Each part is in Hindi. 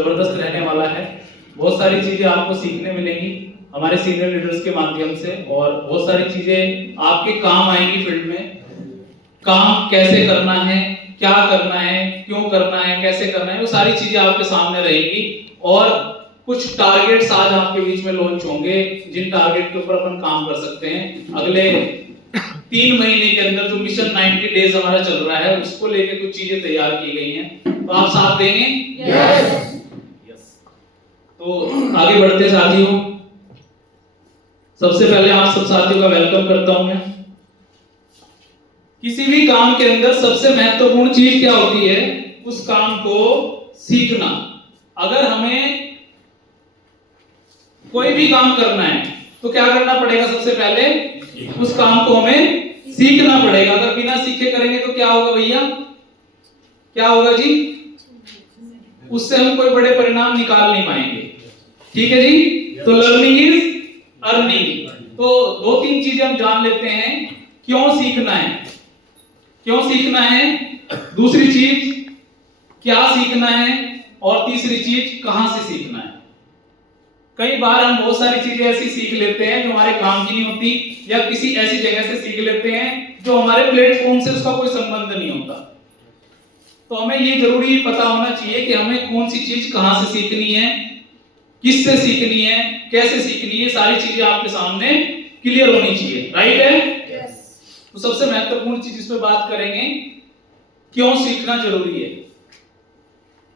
जबरदस्त रहने वाला है। बहुत सारी चीजें आपको सीखने मिलेंगी हमारे सीनियर लीडर्स के माध्यम से, और बहुत सारी चीजें आपके काम आएंगी फील्ड में। काम कैसे करना है, क्या करना है, क्यों करना है, कैसे करना है, वो सारी चीजें आपके सामने रहेंगी। और कुछ टारगेट्स आज आपके बीच में लॉन्च होंगे जिन टारगेट के ऊपर अपन काम कर सकते हैं। अगले 3 महीने के अंदर जो मिशन 90 डेज हमारा चल रहा है उसको लेके कुछ चीजें तैयार की गई हैं, तो आप साथ देंगे? यस। तो आगे बढ़ते साथियों, सबसे पहले आप सब साथियों का वेलकम करता हूं मैं। किसी भी काम के अंदर सबसे महत्वपूर्ण चीज क्या होती है? उस काम को सीखना। अगर हमें कोई भी काम करना है तो क्या करना पड़ेगा? सबसे पहले उस काम को हमें सीखना पड़ेगा। अगर बिना सीखे करेंगे तो क्या होगा भैया? क्या होगा जी? उससे हम कोई बड़े परिणाम निकाल नहीं पाएंगे। ठीक है जी? तो लर्निंग इज अर्निंग। तो 2-3 चीजें हम जान लेते हैं क्यों सीखना है, क्यों सीखना है, दूसरी चीज क्या सीखना है, और तीसरी चीज कहां से सीखना है। कई बार हम बहुत सारी चीजें ऐसी सीख लेते हैं जो हमारे काम की नहीं होती, या किसी ऐसी जगह से सीख लेते हैं जो हमारे प्लेटफॉर्म से उसका कोई संबंध नहीं होता। तो हमें ये जरूरी पता होना चाहिए कि हमें कौन सी चीज कहां से सीखनी है, किससे सीखनी है, कैसे सीखनी है, सारी चीजें आपके सामने क्लियर होनी चाहिए। राइट है? तो सबसे महत्वपूर्ण चीज इस पे बात करेंगे, क्यों सीखना जरूरी है।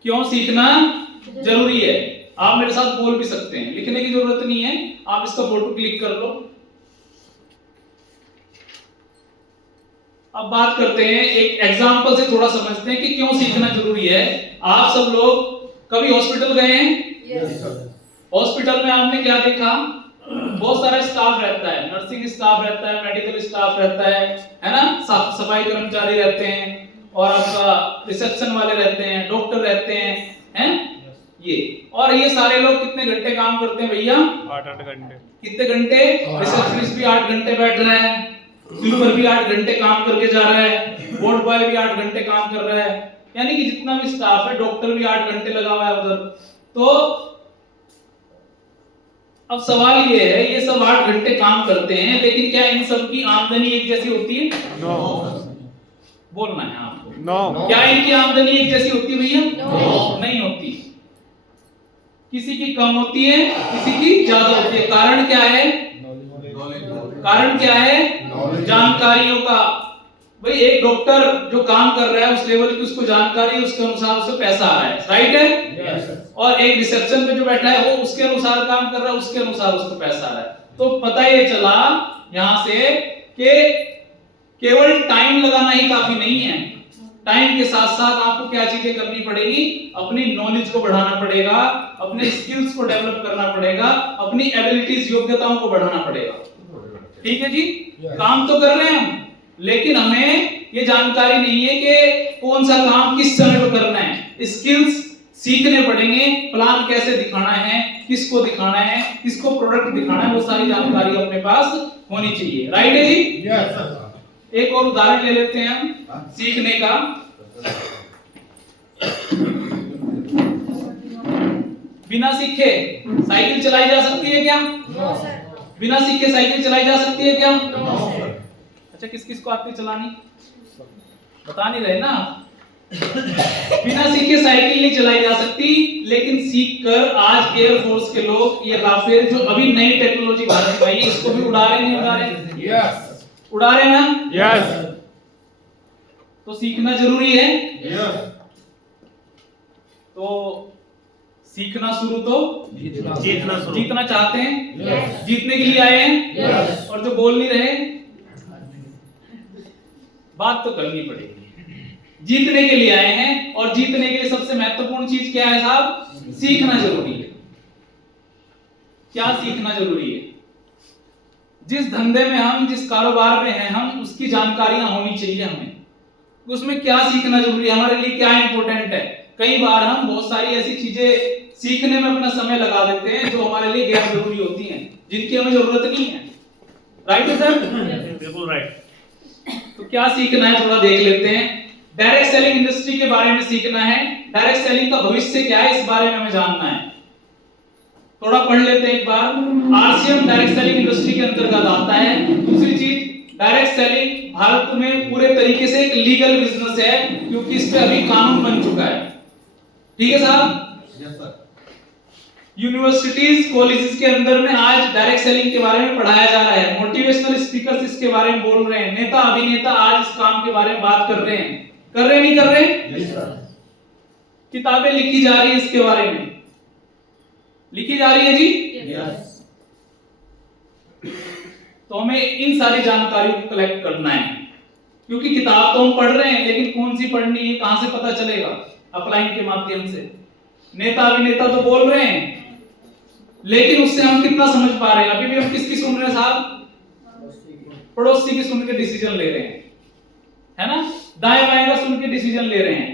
क्यों सीखना जरूरी है? आप मेरे साथ बोल भी सकते हैं, लिखने की जरूरत नहीं है, आप इसका फोटो क्लिक कर लो। अब बात करते हैं, एक एग्जांपल से थोड़ा समझते हैं कि क्यों सीखना जरूरी है। आप सब लोग कभी हॉस्पिटल गए हैं? हॉस्पिटल में आपने क्या देखा? बहुत सारा स्टाफ रहता है, नर्सिंग स्टाफ रहता है, मेडिकल स्टाफ रहता है ना, साफ सफाई कर्मचारी रहते हैं, और आपका रिसेप्शन वाले रहते हैं, डॉक्टर रहते हैं ये। और ये सारे लोग कितने घंटे काम करते हैं भैया? 8 घंटे। कितने घंटे? रिसेप्शनिस्ट भी 8 घंटे बैठ रहा है, स्वीपर भी 8 घंटे काम करके जा रहा है, बोर्ड बॉय भी 8 घंटे काम कर रहा है, यानी कि जितना भी स्टाफ है, डॉक्टर भी 8 घंटे लगा हुआ है उधर। तो अब सवाल ये है, ये सब 8 घंटे काम करते हैं, लेकिन क्या इन सब की आमदनी एक जैसी होती है? नो। बोलना है आपको। नो। क्या इनकी आमदनी एक जैसी होती है भैया? नहीं होती। किसी की कम होती है, किसी की ज्यादा होती है। कारण क्या है? कारण क्या है? जानकारियों का। भाई एक डॉक्टर जो काम कर रहा है उस लेवल की उसको जानकारी है, उसके अनुसार उसे पैसा आ रहा है। राइट है? और एक रिसेप्शन पे जो बैठा है वो उसके अनुसार काम कर रहा है, उसके अनुसार उसको पैसा आ रहा है। तो पता ये चला यहां से कि केवल टाइम लगाना ही काफी नहीं है। टाइम के साथ साथ आपको क्या चीजें करनी पड़ेगी? अपनी नॉलेज को बढ़ाना पड़ेगा, अपने स्किल्स को डेवलप करना पड़ेगा, अपनी एबिलिटीज योग्यताओं को बढ़ाना पड़ेगा। ठीक है जी? काम तो कर रहे हैं हम, लेकिन हमें ये जानकारी नहीं है कि कौन सा काम किस समय पे करना है। स्किल्स सीखने पड़ेंगे, प्लान कैसे दिखाना है, किसको दिखाना है, किसको प्रोडक्ट दिखाना है, वो सारी जानकारी अपने पास होनी चाहिए। राइट है जी? यस। एक और उदाहरण ले लेते हैं हम सीखने का। बिना सीखे साइकिल चलाई जा सकती है क्या? बिना सीखे साइकिल चलाई जा सकती है क्या? अच्छा, किस किस को आती है चलानी? बता नहीं रहे ना। बिना सीखे साइकिल नहीं चलाई जा सकती, लेकिन सीखकर आज एयरफोर्स के लोग ये राफेल जो अभी नई टेक्नोलॉजी भारत में आई है इसको भी उड़ा रहे नहीं उड़ा रहे? यस। उड़ा रहे ना? यस। तो सीखना जरूरी है। यस। तो सीखना शुरू तो जीतना चाहते हैं? Yes. जीतने के लिए आए हैं? Yes. और जो बोल नहीं रहे, बात तो करनी पड़ेगी। जीतने के लिए आए हैं, और जीतने के लिए सबसे महत्वपूर्ण चीज क्या है साहब? सीखना जरूरी है। क्या सीखना जरूरी है? जिस धंधे में हम, जिस कारोबार में हैं हम, उसकी जानकारियां होनी चाहिए हमें। उसमें क्या सीखना जरूरी है, हमारे लिए क्या इंपॉर्टेंट है। कई बार हम बहुत सारी ऐसी चीजें सीखने में अपना समय लगा देते हैं जो हमारे लिए गैर जरूरी होती हैं, जिनकी हमें जरूरत नहीं है। राइट है सर? बिल्कुल राइट। तो क्या सीखना है थोड़ा देख लेते हैं। डायरेक्ट सेलिंग इंडस्ट्री के बारे में सीखना है। डायरेक्ट सेलिंग का भविष्य क्या है, इस बारे में हमें जानना है। थोड़ा पढ़ लेते हैं एक बार। आरसीएम डायरेक्ट सेलिंग इंडस्ट्री के अंतर्गत आता है। दूसरी चीज, डायरेक्ट सेलिंग भारत में पूरे तरीके से एक लीगल बिजनेस है, क्योंकि इस पे अभी कानून बन चुका है। ठीक है साहब? Yes sir. यूनिवर्सिटीज कॉलेजेस के अंदर में आज डायरेक्ट सेलिंग के बारे में पढ़ाया जा रहा है। मोटिवेशनल स्पीकर्स इसके बारे में बोल रहे हैं, नेता अभिनेता आज इस काम के बारे में बात कर रहे हैं। कर रहे नहीं कर रहे? Yes sir. किताबें लिखी जा रही है इसके बारे में, लिखी जा रही है जी। यस। तो हमें इन सारी जानकारियों को कलेक्ट करना है, क्योंकि किताब तो हम पढ़ रहे हैं, लेकिन कौन सी पढ़नी है, कहां से पता चलेगा? अपलाइन के माध्यम से। नेता अभिनेता तो बोल रहे हैं, लेकिन उससे हम कितना समझ पा रहे हैं? अभी भी हम किसकी सुन रहे हैं साहब? पड़ोसी की सुन के डिसीजन ले रहे हैं, है ना? दाएं बाएं का सुन के डिसीजन ले रहे हैं।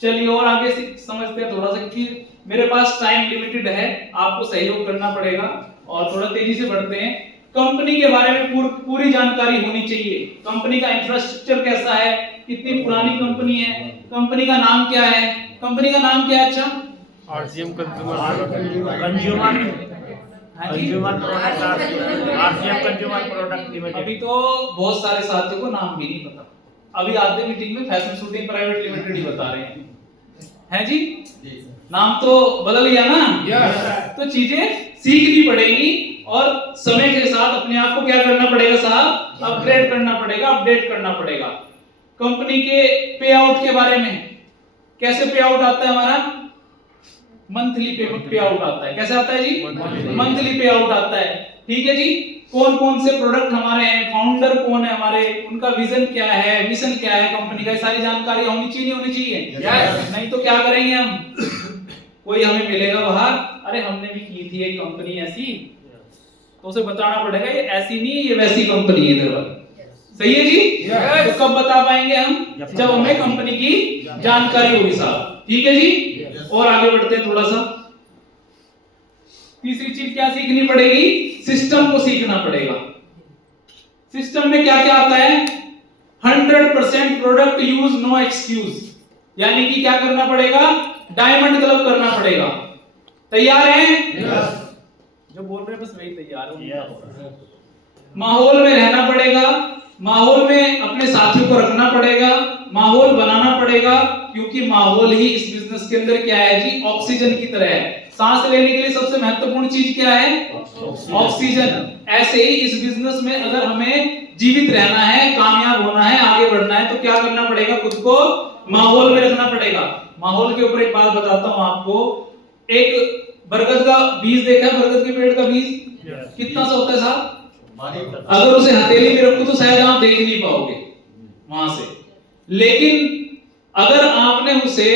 चलिए और आगे से समझते हैं थोड़ा सा, कि मेरे पास टाइम लिमिटेड है, आपको सहयोग करना पड़ेगा और थोड़ा तेजी से बढ़ते हैं। कंपनी के बारे में पूरी जानकारी होनी चाहिए। कंपनी का इंफ्रास्ट्रक्चर कैसा है, कितनी पुरानी कंपनी है, कंपनी का नाम क्या है, कंपनी का नाम क्या है? अच्छा, आरसीएम कंज्यूमर प्रोडक्ट लिमिटेड। अभी तो बहुत सारे साथियों को नाम भी नहीं पता। अभी आधे मीटिंग में फैशन शूटिंग प्राइवेट लिमिटेड ही बता रहे हैं जी। नाम तो बदल गया ना। तो चीजें सीखनी पड़ेगी और समय के साथ अपने आप को क्या करना पड़ेगा साहब? अपग्रेड करना पड़ेगा, अपडेट करना पड़ेगा। कंपनी के पे आउट के बारे में, कैसे पे आउट आता है हमारा? मंथली पे आउट आता है। कैसे आता है जी? मंथली पे आउट आता है। ठीक है जी। कौन कौन से प्रोडक्ट हमारे हैं, फाउंडर कौन है हमारे, उनका विजन क्या है, मिशन क्या है कंपनी का, सारी जानकारी होनी चाहिए, नहीं होनी चाहिए? नहीं तो क्या करेंगे हम? कोई हमें मिलेगा बाहर, अरे हमने भी की थी एक कंपनी ऐसी, तो उसे बताना पड़ेगा ये ऐसी नहीं, ये वैसी कंपनी है इधर वाली। सही है जी? तो कब बता पाएंगे हम? जब हमें कंपनी की जानकारी होगी साहब। ठीक है जी। और आगे बढ़ते हैं थोड़ा सा। तीसरी चीज क्या सीखनी पड़ेगी? सिस्टम को सीखना पड़ेगा। सिस्टम में क्या क्या आता है? 100% प्रोडक्ट यूज नो एक्सक्यूज, यानी कि क्या करना पड़ेगा? डायमंड क्लब करना पड़ेगा। तैयार हैं? जो बोल रहे हैं बस वही तैयार हो। माहौल में रहना पड़ेगा, माहौल में अपने साथियों को रखना पड़ेगा, माहौल बनाना पड़ेगा, क्योंकि माहौल ही इस बिजनेस के अंदर क्या है जी? ऑक्सीजन की तरह है। सांस लेने के लिए सबसे महत्वपूर्ण चीज क्या है? ऑक्सीजन। ऐसे ही इस बिजनेस में अगर हमें जीवित रहना है, कामयाब होना है, आगे बढ़ना है, तो क्या करना पड़ेगा? खुद को माहौल में रखना पड़ेगा। माहौल के ऊपर एक बात बताता हूं आपको। एक बरगद का बीज देखा है? बरगद के पेड़ का बीज कितना सा होता है साहब? अगर उसे हथेली में रखो तो शायद आप देख नहीं पाओगे वहां से, लेकिन अगर आपने उसे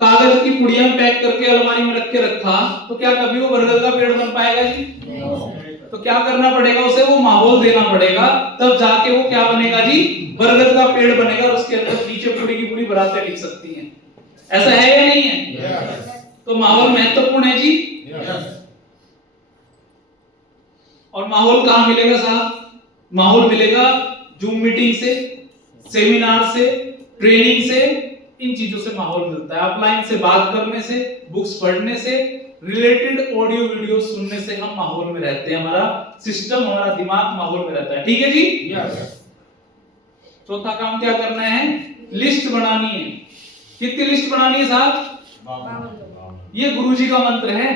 कागज की पुड़िया में पैक करके अलमारी में रख के रखा, तो क्या कभी वो बरगद का पेड़ बन पाएगा जी? तो क्या करना पड़ेगा? उसे वो माहौल देना पड़ेगा, तब जाके वो क्या बनेगा जी? बरगद का पेड़ बनेगा और उसके अंदर नीचे पूरी की पूरी बातें लिख सकती हैं। ऐसा है या नहीं है? तो माहौल महत्वपूर्ण है जी। और माहौल कहां मिलेगा साहब? माहौल मिलेगा जूम मीटिंग से, सेमिनार से, ट्रेनिंग से, इन चीजों से माहौल मिलता है। ऑफलाइन से बात करने से, बुक्स पढ़ने से, रिलेटेड ऑडियो वीडियो सुनने से हम माहौल में रहते हैं। हमारा सिस्टम, हमारा दिमाग माहौल में रहता है। ठीक है जी। चौथा काम क्या करना है? लिस्ट बनानी है। कितनी लिस्ट बनानी है साहब? ये गुरुजी का मंत्र है,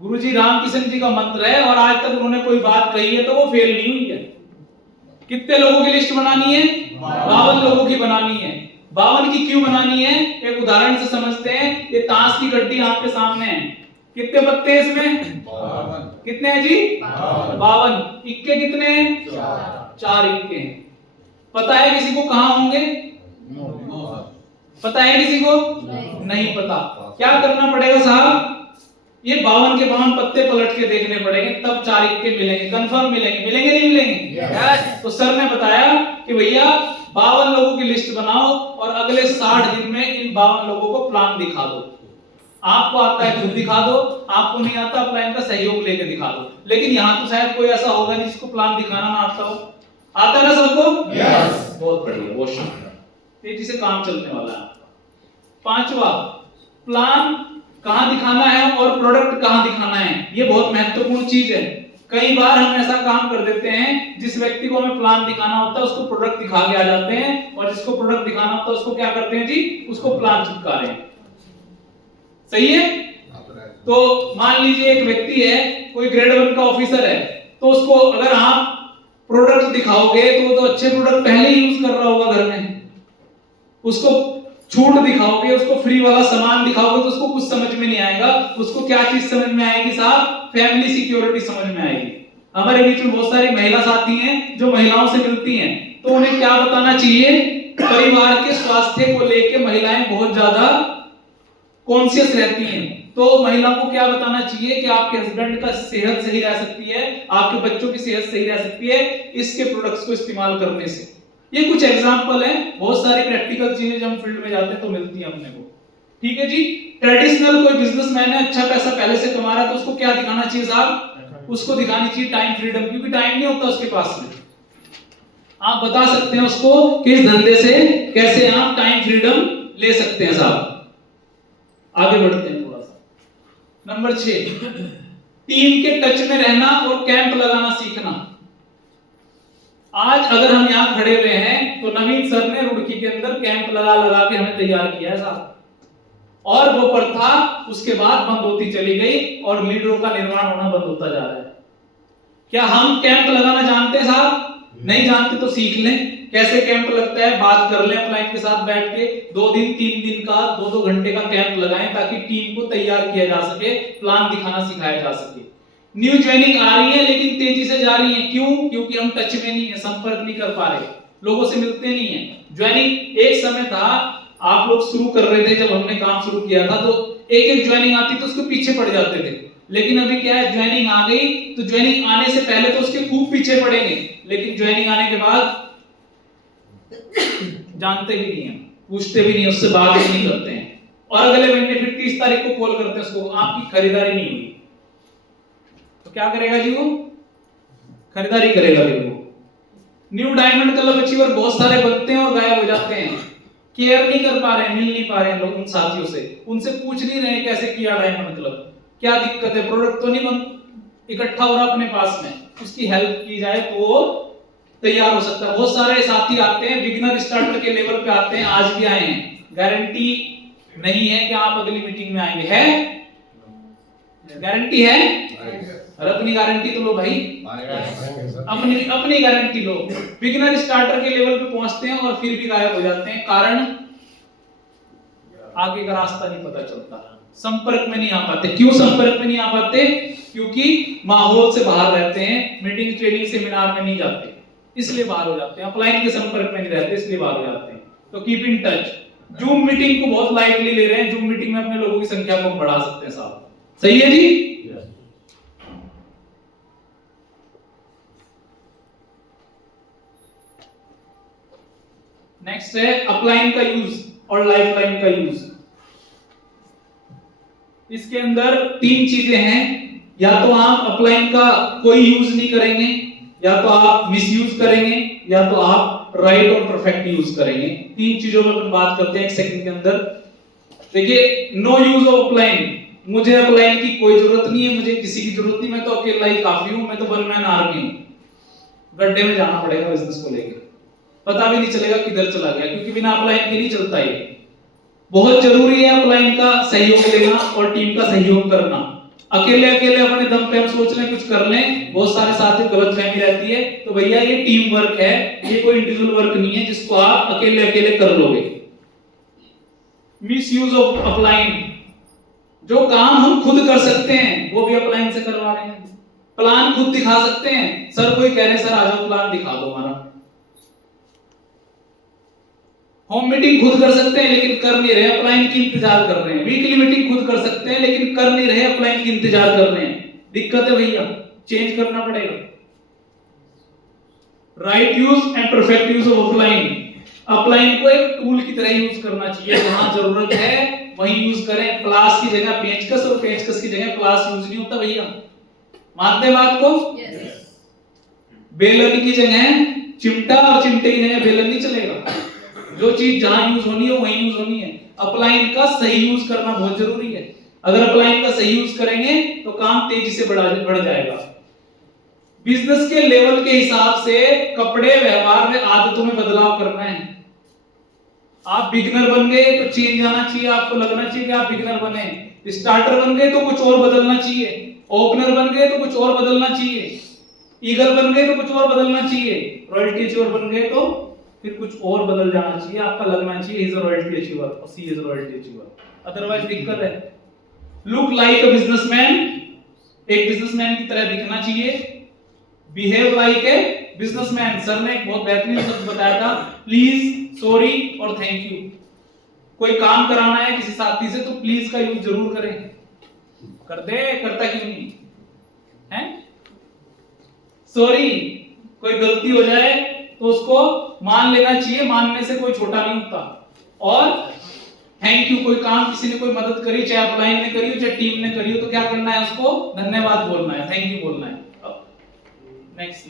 गुरुजी रामकिशन जी का मंत्र है, और आज तक उन्होंने कोई बात कही है तो वो फेल नहीं हुई है। कितने लोगों की लिस्ट बनानी है? 52 लोगों की बनानी है। 52 की क्यों बनानी है? एक उदाहरण से समझते हैं। ये ताश की गड्डी आपके सामने है, कितने पत्ते हैं इसमें? 52। कितने हैं जी? 52। इक्के कितने हैं? 4 इक्के हैं। पता है किसी को कहां होंगे? पता है किसी को? नहीं पता। क्या करना पड़ेगा साहब? ये 52 के 52 पत्ते पलट के देखने पड़ेंगे, तब 4 इक्के मिलेंगे। कंफर्म मिलेंगे? मिलेंगे नहीं मिलेंगे? तो सर ने बताया कि भैया 52 लोगों की लिस्ट बनाओ और अगले 60 दिन में इन 52 लोगों को प्लान दिखा दो। आपको आता है खुद दिखा दो, आपको नहीं आता प्लान का सहयोग लेके दिखा दो। लेकिन यहाँ तो शायद कोई ऐसा होगा जिसको प्लान दिखाना ना आता हो। आता है ना सबको? बहुत बढ़िया, बहुत शानदार, तेजी से काम चलने वाला है। पांचवा, प्लान कहां दिखाना है और प्रोडक्ट कहां दिखाना है, ये बहुत महत्वपूर्ण चीज है। कई बार हम ऐसा काम कर देते हैं, जिस व्यक्ति को हमें प्लान दिखाना होता है उसको प्रोडक्ट दिखा के आ जाते हैं, और जिसको प्रोडक्ट दिखाना होता है उसको क्या करते हैं जी, उसको प्लान चिपका रहे हैं। सही है? तो मान लीजिए एक व्यक्ति है, कोई ग्रेड 1 का ऑफिसर है, तो उसको अगर आप प्रोडक्ट दिखाओगे तो वो तो अच्छे प्रोडक्ट पहले ही यूज कर रहा होगा घर में, उसको छूट दिखाओगे, उसको फ्री वाला सामान दिखाओगे तो उसको कुछ समझ में नहीं आएगा। उसको क्या चीज समझ में आएगी साहब? फैमिली सिक्योरिटी समझ में आएगी। हमारे बीच में बहुत सारी महिला साथी हैं जो महिलाओं से मिलती हैं, तो उन्हें क्या बताना चाहिए? परिवार के स्वास्थ्य को लेकर महिलाएं बहुत ज्यादा कॉन्शियस रहती हैं, तो महिला को क्या बताना चाहिए कि आपके हस्बैंड का सेहत सही रह सकती है, आपके बच्चों की सेहत सही रह सकती है इसके प्रोडक्ट्स को इस्तेमाल करने से। ये कुछ एग्जांपल है, बहुत सारी प्रैक्टिकल चीजें जब हम फील्ड में जाते हैं तो मिलती हैं अपने को। ठीक है जी। ट्रेडिशनल कोई बिजनेसमैन है, अच्छा पैसा पहले से कमा रहा है, तो उसको क्या दिखाना चाहिए साहब? उसको दिखानी चाहिए टाइम फ्रीडम, क्योंकि टाइम नहीं होता उसके पास में। आप बता सकते हैं उसको कि इस धंधे से कैसे आप टाइम फ्रीडम ले सकते हैं साहब। आगे बढ़ते हैं थोड़ा सा। नंबर 6, टीम के टच में रहना और कैंप लगाना सीखना। आज अगर हम यहाँ खड़े हुए हैं तो नवीन सर ने रुड़की के अंदर कैंप लगा लगा के हमें तैयार किया है साहब, और वो प्रथा उसके बाद बंद होती चली गई और लीडरों का निर्माण होना बंद होता जा रहा है। क्या हम कैंप लगाना जानते हैं साहब? नहीं जानते तो सीख लें कैसे कैंप लगता है, बात कर लें क्लाइंट के साथ बैठ के, 2 दिन 3 दिन का 2-2 घंटे का कैंप लगाएं ताकि टीम को तैयार किया जा सके, प्लान दिखाना सिखाया जा सके। न्यू ज्वाइनिंग आ रही है लेकिन तेजी से जा रही है, क्यों? क्योंकि हम टच में नहीं है, संपर्क नहीं कर पा रहे, लोगों से मिलते नहीं है। ज्वाइनिंग एक समय था, आप लोग शुरू कर रहे थे जब हमने काम शुरू किया था, तो एक ज्वाइनिंग आती तो उसके पीछे पड़ जाते थे। लेकिन अभी क्या है, ज्वाइनिंग आ गई तो ज्वाइनिंग आने से पहले तो उसके खूब पीछे पड़ेंगे, लेकिन ज्वाइनिंग आने के बाद जानते भी नहीं है, पूछते भी नहीं, उससे बात भी नहीं करते हैं, और अगले महीने फिर 30 तारीख को कॉल करते हैं उसको, आपकी खरीदारी नहीं हुई, तो क्या करेगा जी? वो खरीदारी करेगा फिर वो। न्यू डायमंड क्लब अचीवर बहुत सारे बनते हैं और गायब हो जाते हैं, केयर नहीं कर पा रहे, मिल नहीं पा रहे लोग उन साथियों से, उनसे पूछ नहीं रहे कैसे किया डायमंड क्लब, क्या दिक्कत है, प्रोडक्ट तो नहीं बन इकट्ठा हो रहा अपने पास में, उसकी हेल्प की जाए तो वो तैयार हो सकता है। बहुत सारे साथी आते हैं, बिगिनर स्टार्टर के लेवल पे आते हैं, आज भी आए हैं, गारंटी नहीं है कि आप अगली मीटिंग में आएंगे, है गारंटी है? और अपनी गारंटी तो लो भाई, अपनी गारंटी लो। बिगिनर स्टार्टर के लेवल पे पहुंचते हैं और फिर भी गायब हो जाते हैं, कारण आगे का रास्ता नहीं पता चलता, संपर्क में नहीं आ पाते। क्यों संपर्क में नहीं आ पाते? क्योंकि माहौल से बाहर रहते हैं, मीटिंग ट्रेनिंग सेमिनार में नहीं जाते, इसलिए बाहर हो जाते हैं, अपलाइन के संपर्क में नहीं रहते, इसलिए बाहर हो जाते हैं। तो keep in touch. Zoom meeting को बहुत लाइटली ले रहे हैं, जूम मीटिंग में अपने लोगों की संख्या को बढ़ा सकते हैं साहब, सही है जी? नेक्स्ट है अपलाइन का यूज और लाइफलाइन का यूज। इसके अंदर 3 चीजें हैं, या तो आप अपलाइन का कोई यूज नहीं करेंगे, या तो आप मिसयूज करेंगे, या तो आप राइट और परफेक्ट यूज करेंगे। 3 चीजों में अपन बात करते हैं 1 सेकंड के अंदर। देखिए, नो यूज ऑफ अपलाइन, मुझे अपलाइन की कोई जरूरत नहीं है, मुझे किसी की जरूरत नहीं, मैं तो अकेला ही काफी हूं, मैं तो वन मैन आर्मी हूं। गड्ढे में जाना पड़ेगा बिजनेस को लेकर, पता भी नहीं चलेगा किधर चला गया, क्योंकि बिना अपलाइन के नहीं चलता ये। बहुत जरूरी है अपलाइन का सहयोग लेना और टीम का सहयोग करना। अकेले अकेले अपने दम पे हम सोच लें कुछ कर लें, बहुत सारे साथियों को गलतफहमी रहती है, तो भैया ये टीम वर्क है, ये कोई इंडिविजुअल वर्क नहीं है जिसको आप अकेले अकेले कर लोगे। मिस यूज ऑफ अपलाइन, जो काम हम खुद कर सकते हैं वो भी अपलाइन से करवा रहे हैं। प्लान खुद दिखा सकते हैं, सर कोई कह रहे हैं सर आ जाओ प्लान दिखा दो हमारा। होम मीटिंग खुद कर सकते हैं लेकिन कर नहीं रहे, अपलाइन की इंतजार कर रहे हैं। वीकली मीटिंग खुद कर सकते हैं लेकिन कर नहीं रहे, अपलाइन की इंतजार कर रहे हैं। दिक्कत है भैया, चेंज करना पड़ेगा। Right use and perfect use of upline. Upline को एक टूल की तरह यूज करना चाहिए, जहां जरूरत है वहीं यूज करें। प्लास की जगह पेचकस और पेचकस की जगह प्लास यूज नहीं होता भैया, मानते बात को? बेलन की जगह चिमटा और चिमटे की जगह बेलन नहीं चलेगा। जो चीज जहां यूज होनी है वहीं यूज होनी है। अपलाइन का सही यूज करना बहुत जरूरी है। अगर अपलाइन का सही यूज करेंगे तो काम तेजी से बढ़ जाएगा। बिजनेस के लेवल के हिसाब से कपड़े, व्यवहार में, आदतों में बदलाव करना है। आप बिगिनर बन गए तो चेंज आना चाहिए, आपको लगना चाहिए कि आप बिगिनर बने। स्टार्टर बन गए तो कुछ और बदलना चाहिए। ओपनर बन गए तो कुछ और बदलना चाहिए। ईगल बन गए तो कुछ और बदलना चाहिए। रॉयल्टी अचीवर बन गए तो फिर कुछ और बदल जाना चाहिए। आपका लगना चाहिए he is a royalty achiever और she is a royalty achiever, otherwise दिक्कत है। लुक लाइक अ बिजनेसमैन, एक बिजनेसमैन की तरह दिखना चाहिए। Behave like a businessman, sir ने एक बहुत बेहतरीन शब्द बताया था, प्लीज, सॉरी और थैंक यू। कोई काम कराना है किसी साथी से तो प्लीज का यूज जरूर करें। कर दे, करता क्यों नहीं है? सॉरी, कोई गलती हो जाए तो उसको मान लेना चाहिए, मानने से कोई छोटा नहीं होता। और थैंक यू, कोई काम किसी ने कोई मदद करी, चाहे अपलाइन ने करी हो चाहे टीम ने करी हो, तो क्या करना है? उसको धन्यवाद बोलना है, थैंक यू बोलना है। Next,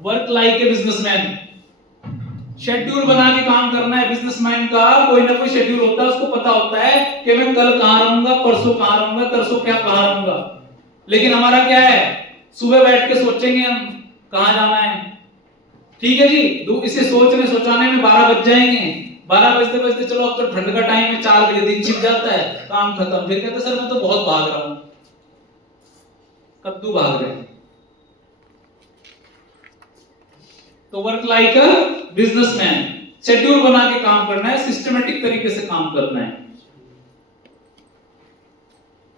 work like a businessman, schedule बना के काम करना है। बिजनेसमैन का कोई ना कोई शेड्यूल होता है, उसको पता होता है कि मैं कल कहां रहूंगा, परसों कहां रहूंगा, तरसों क्या कहां रहूंगा। लेकिन हमारा क्या है, सुबह बैठ के सोचेंगे हम कहां जाना है, ठीक है जी, इसे सोचाने में 12 बज जाएंगे। 12 बजते बजते चलो अब तो ठंड का टाइम है, 4 बजे दिन छिप जाता है, काम खत्म। फिर कहते सर मैं तो बहुत भाग रहा हूं। कद्दू भाग रहे हैं। तो work like a businessman, schedule बना के काम करना है, सिस्टमेटिक तरीके से काम करना है।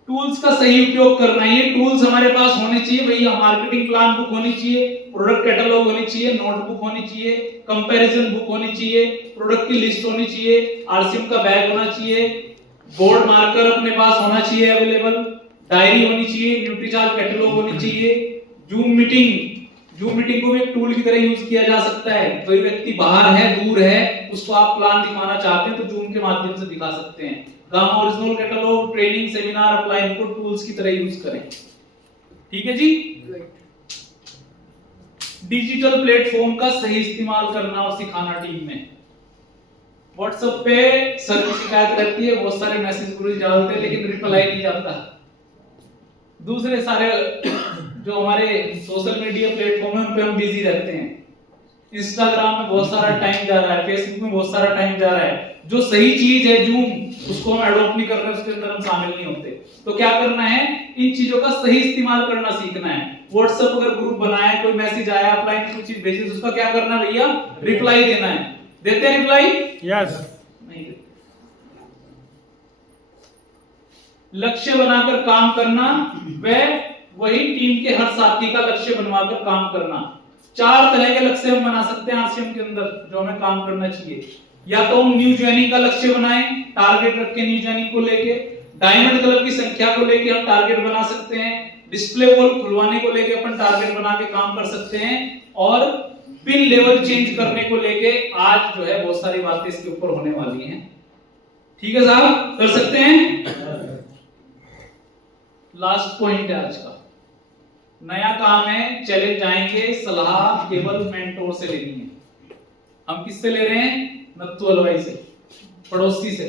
टूल्स का सही उपयोग करना है। ये टूल्स हमारे पास होने चाहिए भैया। मार्केटिंग प्लान बुक होनी चाहिए, प्रोडक्ट कैटलॉग होनी चाहिए, नोटबुक होनी चाहिए, कंपैरिजन बुक होनी चाहिए, प्रोडक्ट की लिस्ट होनी चाहिए, आरसीएम का बैग होना चाहिए, बोर्ड मार्कर अपने पास होना चाहिए अवेलेबल, डायरी होनी चाहिए, न्यूट्रीचार्ट कैटलॉग होनी चाहिए। जूम मीटिंग को भी एक टूल की तरह यूज किया जा सकता है। कोई व्यक्ति बाहर है, दूर है, उसको आप प्लान दिखाना चाहते हैं तो जूम के माध्यम से दिखा सकते हैं। Gamma original catalogue, training, seminar, upline को टूल्स की तरह यूज करें। ठीक है जी। डिजिटल प्लेटफॉर्म का सही इस्तेमाल करना और सिखाना टीम में। व्हाट्सएप पे सर की शिकायत रहती है, बहुत सारे मैसेज गुरु डालते हैं लेकिन रिप्लाई नहीं जाता। दूसरे सारे जो हमारे सोशल मीडिया प्लेटफॉर्म है उन पे हम बिजी रहते हैं। इंस्टाग्राम में बहुत सारा टाइम जा रहा है, फेसबुक में बहुत सारा टाइम जा रहा है। जो सही चीज है जूम, उसको हम अडॉप्ट नहीं कर रहे, उसके अंदर हम शामिल नहीं होते। तो क्या करना है, इन चीजों का सही इस्तेमाल करना सीखना है। व्हाट्सएप अगर ग्रुप बनाया, कोई मैसेज आया, अपलाइन की कोई चीज भेजी, तो उसका क्या करना है भैया, रिप्लाई देना है। देते हैं रिप्लाई? यस। नहीं देते। लक्ष्य बनाकर काम करना, वह वही टीम के हर साथी का लक्ष्य बनवाकर काम करना। 4 तरह के लक्ष्य हम बना सकते हैं आरसीएम के अंदर जो हमें काम करना चाहिए। या तो हम न्यू ज्वाइनिंग का लक्ष्य बनाएं, टारगेट रख के न्यू ज्वाइनिंग को लेके। डायमंड क्लब की संख्या को लेके हम टारगेट बना सकते हैं। डिस्प्ले वॉल खुलवाने को लेके अपन टारगेट बना के काम कर सकते हैं। और पिन लेवल चेंज करने को लेके आज जो है बहुत सारी बातें इसके ऊपर होने वाली हैं। ठीक है साहब, कर सकते हैं। लास्ट पॉइंट है आज का, नया काम है, चैलेंज आएंगे, सलाह केवल मेंटोर से लेनी है। हम किससे ले रहे हैं? नत्थु हलवाई से, पड़ोसी से।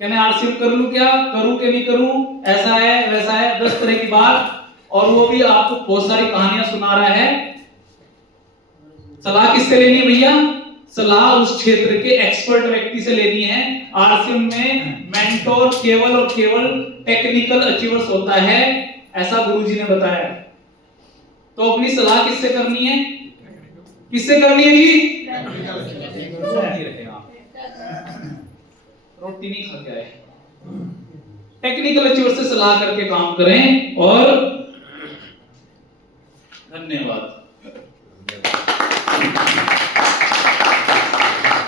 कहने आरसीएम कर लूं क्या, करूं कि नहीं करूं, ऐसा है वैसा है, 10 तरह की बात, और वो भी आपको बहुत सारी कहानियां सुना रहा है। सलाह किससे लेनी है भैया? सलाह उस क्षेत्र के एक्सपर्ट व्यक्ति से लेनी है। आरसीएम में मेंटोर केवल और केवल टेक्निकल अचीवर्स होता है, ऐसा गुरुजी ने बताया। तो अपनी सलाह किससे करनी है? किससे करनी है जी? रोटी नहीं खा के आए। टेक्निकल अचीवर्स से सलाह करके काम करें। और धन्यवाद।